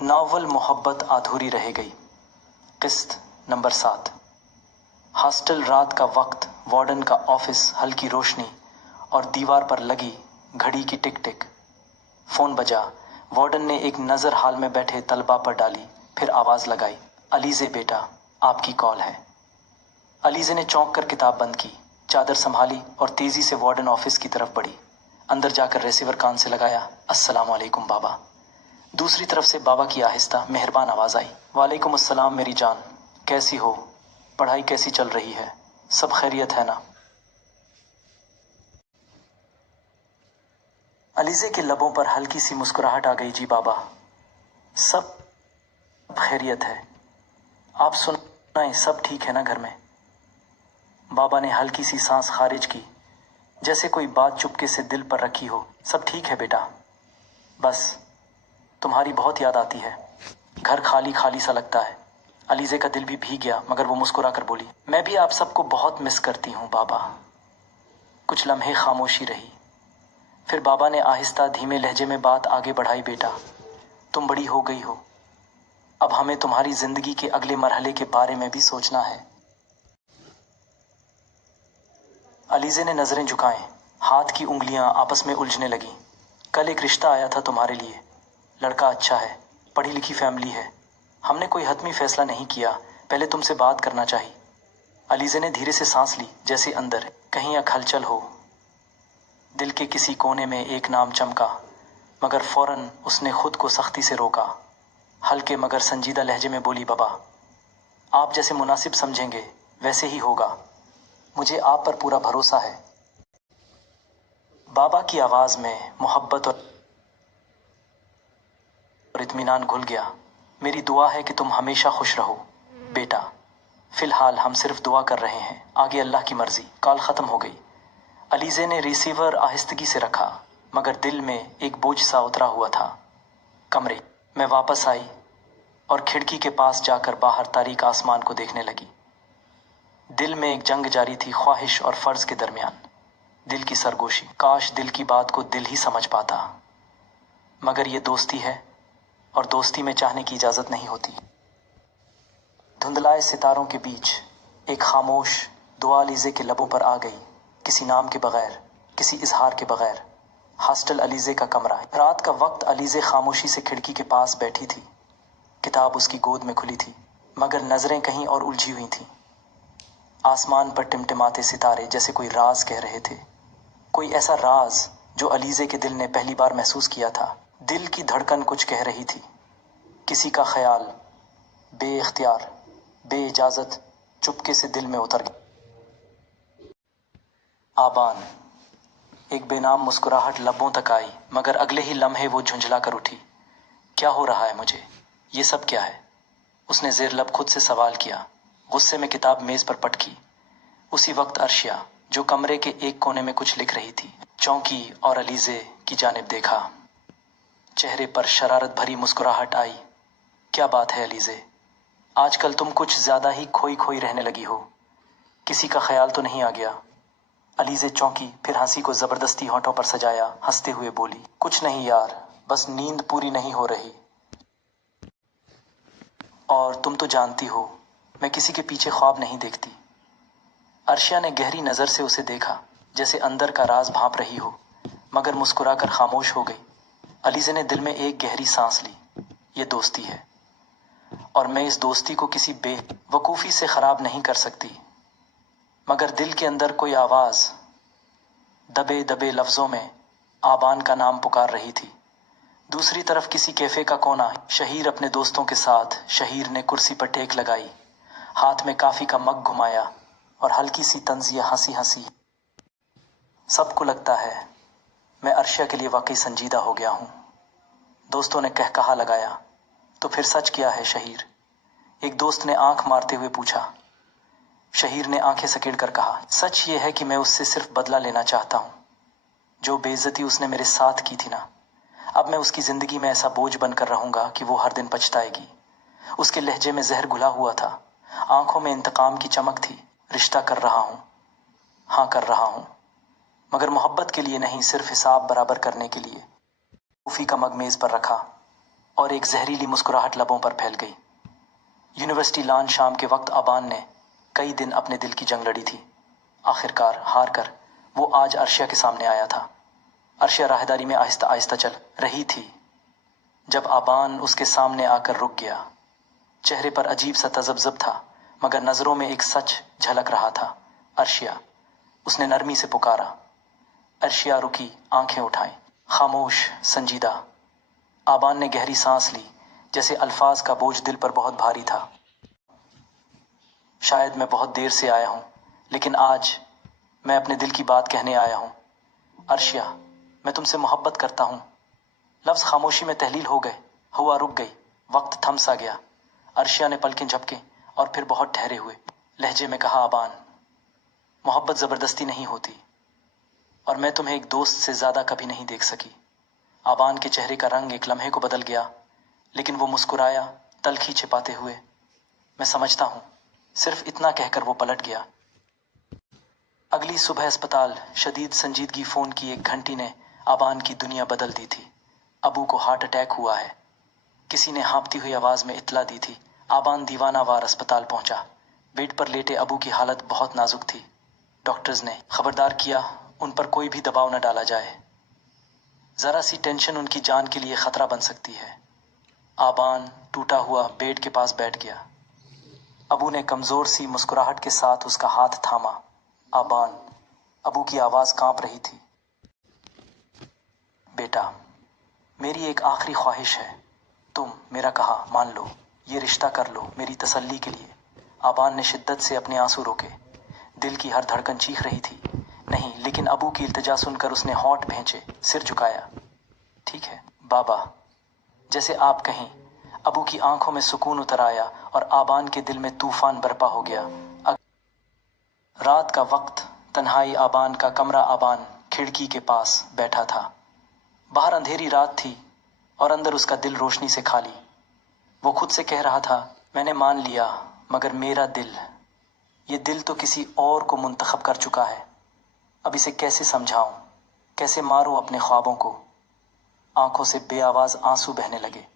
Novel मोहब्बत अधूरी रह गई। किस्त नंबर 7। हॉस्टल, रात का वक्त, वार्डन का ऑफिस, हल्की रोशनी और दीवार पर लगी घड़ी की टिक टिक। फोन बजा। वार्डन ने एक नज़र हाल में बैठे तलबा पर डाली, फिर आवाज़ लगाई, अलीज़े बेटा, आपकी कॉल है। अलीज़े ने चौंक कर किताब बंद की, चादर संभाली और तेज़ी से वार्डन ऑफिस की तरफ बढ़ी। अंदर जाकर रिसीवर कान से लगाया, अस्सलाम वालेकुम बाबा। दूसरी तरफ से बाबा की आहिस्ता मेहरबान आवाज़ आई, वालेकुम अस्सलाम मेरी जान, कैसी हो? पढ़ाई कैसी चल रही है? सब खैरियत है ना? अलीज़े के लबों पर हल्की सी मुस्कुराहट आ गई, जी बाबा, सब खैरियत है। आप सुनाएं, सब ठीक है ना घर में? बाबा ने हल्की सी सांस खारिज की, जैसे कोई बात चुपके से दिल पर रखी हो। सब ठीक है बेटा, बस तुम्हारी बहुत याद आती है। घर खाली खाली सा लगता है। अलीज़े का दिल भी भीग गया, मगर वो मुस्कुरा कर बोली, मैं भी आप सबको बहुत मिस करती हूँ बाबा। कुछ लम्हे खामोशी रही, फिर बाबा ने आहिस्ता धीमे लहजे में बात आगे बढ़ाई, बेटा, तुम बड़ी हो गई हो, अब हमें तुम्हारी जिंदगी के अगले मरहले के बारे में भी सोचना है। अलीज़े ने नजरें झुकाएं, हाथ की उंगलियां आपस में उलझने लगीं। कल एक रिश्ता आया था तुम्हारे लिए, लड़का अच्छा है, पढ़ी लिखी फैमिली है। हमने कोई हतमी फैसला नहीं किया, पहले तुमसे बात करना चाहिए। अलीज़े ने धीरे से सांस ली, जैसे अंदर कहीं एक हलचल हो। दिल के किसी कोने में एक नाम चमका, मगर फौरन उसने खुद को सख्ती से रोका। हल्के मगर संजीदा लहजे में बोली, बाबा, आप जैसे मुनासिब समझेंगे वैसे ही होगा, मुझे आप पर पूरा भरोसा है। बाबा की आवाज़ में मोहब्बत और इत्मीनान घुल गया। मेरी दुआ है कि तुम हमेशा खुश रहो बेटा। फिलहाल हम सिर्फ दुआ कर रहे हैं, आगे अल्लाह की मर्जी। कॉल खत्म हो गई। अलीज़े ने रिसीवर आहिस्तगी से रखा, मगर दिल में एक बोझ सा उतरा हुआ था। कमरे में वापस आई और खिड़की के पास जाकर बाहर तारीक आसमान को देखने लगी। दिल में एक जंग जारी थी, ख्वाहिश और फर्ज के दरमियान। दिल की सरगोशी, काश दिल की बात को दिल ही समझ पाता। मगर ये दोस्ती है, और दोस्ती में चाहने की इजाजत नहीं होती। धुंधलाए सितारों के बीच एक खामोश दुआ अलीज़े के लबों पर आ गई, किसी नाम के बगैर, किसी इजहार के बगैर। हॉस्टल, अलीज़े का कमरा, रात का वक्त। अलीज़े खामोशी से खिड़की के पास बैठी थी। किताब उसकी गोद में खुली थी, मगर नजरें कहीं और उलझी हुई थीं। आसमान पर टिमटिमाते सितारे जैसे कोई राज कह रहे थे, कोई ऐसा राज जो अलीज़े के दिल ने पहली बार महसूस किया था। दिल की धड़कन कुछ कह रही थी, किसी का ख्याल बेइख्तियार, बेइजाजत चुपके से दिल में उतर गया। आबान। एक बेनाम मुस्कुराहट लबों तक आई, मगर अगले ही लम्हे वो झुंझला कर उठी। क्या हो रहा है मुझे? ये सब क्या है? उसने ज़ेर लब खुद से सवाल किया। गुस्से में किताब मेज पर पटकी। उसी वक्त अर्शिया, जो कमरे के एक कोने में कुछ लिख रही थी, चौंकी और अलीज़े की जानिब देखा। चेहरे पर शरारत भरी मुस्कुराहट आई। क्या बात है अलीज़े, आजकल तुम कुछ ज्यादा ही खोई खोई रहने लगी हो। किसी का ख्याल तो नहीं आ गया? अलीज़े चौंकी, फिर हंसी को जबरदस्ती होंठों पर सजाया, हंसते हुए बोली, कुछ नहीं यार, बस नींद पूरी नहीं हो रही। और तुम तो जानती हो, मैं किसी के पीछे ख्वाब नहीं देखती। अर्शिया ने गहरी नजर से उसे देखा, जैसे अंदर का राज भांप रही हो, मगर मुस्कुराकर खामोश हो गई। अलीज़े ने दिल में एक गहरी सांस ली। ये दोस्ती है, और मैं इस दोस्ती को किसी बेवकूफ़ी से खराब नहीं कर सकती। मगर दिल के अंदर कोई आवाज़ दबे दबे लफ्ज़ों में आबान का नाम पुकार रही थी। दूसरी तरफ किसी कैफे का कोना, शहीर अपने दोस्तों के साथ। शहीर ने कुर्सी पर टेक लगाई, हाथ में काफ़ी का मग घुमाया और हल्की सी तंजिया हंसी हंसी। सबको लगता है मैं अर्शिया के लिए वाकई संजीदा हो गया हूँ। दोस्तों ने कहकहा लगाया, तो फिर सच क्या है शहीर? एक दोस्त ने आंख मारते हुए पूछा। शहीर ने आंखें सकेड़ कर कहा, सच ये है कि मैं उससे सिर्फ बदला लेना चाहता हूँ। जो बेइज्जती उसने मेरे साथ की थी ना, अब मैं उसकी जिंदगी में ऐसा बोझ बनकर रहूंगा कि वो हर दिन पछताएगी। उसके लहजे में जहर घुला हुआ था, आंखों में इंतकाम की चमक थी। रिश्ता कर रहा हूँ, हाँ कर रहा हूँ, मगर मोहब्बत के लिए नहीं, सिर्फ हिसाब बराबर करने के लिए। कॉफी का मग मेज पर रखा और एक जहरीली मुस्कुराहट लबों पर फैल गई। यूनिवर्सिटी लॉन शाम के वक्त आबान ने कई दिन अपने दिल की जंग लड़ी थी। आखिरकार हार कर वो आज अर्शिया के सामने आया था। अर्शिया राहदारी में आहिस्ता आहिस्ता चल रही थी जब आबान उसके सामने आकर रुक गया। चेहरे पर अजीब सा तजब्जुब था, मगर नजरों में एक सच झलक रहा था। अर्शिया, उसने नरमी से पुकारा। अर्शिया रुकी, आंखें उठाई, खामोश, संजीदा। आबान ने गहरी सांस ली, जैसे अल्फाज का बोझ दिल पर बहुत भारी था। शायद मैं बहुत देर से आया हूं, लेकिन आज मैं अपने दिल की बात कहने आया हूं। अर्शिया, मैं तुमसे मोहब्बत करता हूं। लफ्ज खामोशी में तहलील हो गए। हवा रुक गई, वक्त थम सा गया। अर्शिया ने पलकें झपके और फिर बहुत ठहरे हुए लहजे में कहा, आबान, मोहब्बत जबरदस्ती नहीं होती, और मैं तुम्हें एक दोस्त से ज्यादा कभी नहीं देख सकी। आबान के चेहरे का रंग एक लम्हे को बदल गया, लेकिन वो मुस्कुराया, तल्खी छिपाते हुए। मैं समझता हूं, सिर्फ इतना कहकर वो पलट गया। अगली सुबह अस्पताल शदीद संजीदगी फोन की एक घंटी ने आबान की दुनिया बदल दी थी। अबू को हार्ट अटैक हुआ है, किसी ने हाँपती हुई आवाज में इत्तला दी थी। आबान दीवाना वार अस्पताल पहुंचा। बेड पर लेटे अबू की हालत बहुत नाजुक थी। डॉक्टर्स ने खबरदार किया, उन पर कोई भी दबाव न डाला जाए, जरा सी टेंशन उनकी जान के लिए खतरा बन सकती है। आबान टूटा हुआ बेड के पास बैठ गया। अबू ने कमजोर सी मुस्कुराहट के साथ उसका हाथ थामा। आबान, अबू की आवाज कांप रही थी। बेटा, मेरी एक आखिरी ख्वाहिश है, तुम मेरा कहा मान लो, ये रिश्ता कर लो मेरी तसल्ली के लिए। आबान ने शिद्दत से अपने आंसू रोके। दिल की हर धड़कन चीख रही थी। नहीं, लेकिन अबू की इल्तिजा सुनकर उसने होंठ भींचे, सिर झुकाया। ठीक है बाबा, जैसे आप कहें। अबू की आंखों में सुकून उतर आया और आबान के दिल में तूफान बरपा हो गया। रात का वक्त, तन्हाई, आबान का कमरा। आबान खिड़की के पास बैठा था। बाहर अंधेरी रात थी और अंदर उसका दिल रोशनी से खाली। वो खुद से कह रहा था, मैंने मान लिया, मगर मेरा दिल, ये दिल तो किसी और को मुंतखब कर चुका है। अब इसे कैसे समझाऊं, कैसे मारूं अपने ख्वाबों को। आंखों से बेआवाज आंसू बहने लगे।